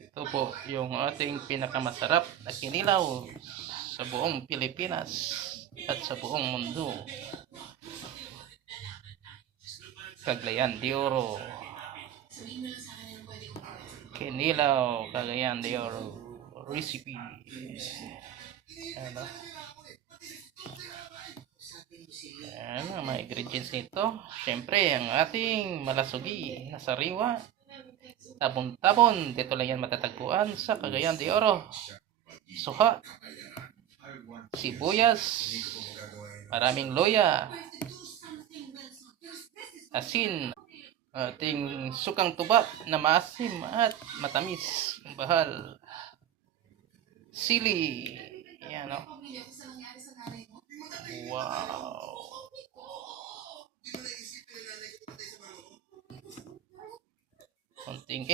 Ito po yung ating pinakamasarap na kinilaw sa buong Pilipinas at sa buong mundo. Cagayan de Oro. Kinilaw Cagayan de Oro recipe. Ano? Ano ang mga ingredients nito? Siyempre, ang ating malasugi na sariwa. Tabon-tabon. Dito lang yan matatagpuan sa Cagayan de Oro. Suha. Sibuyas. Maraming loya. Asin. Ating sukang tuba na maasim at matamis. Ang bahal. Sili. Yan o. Wow. Konting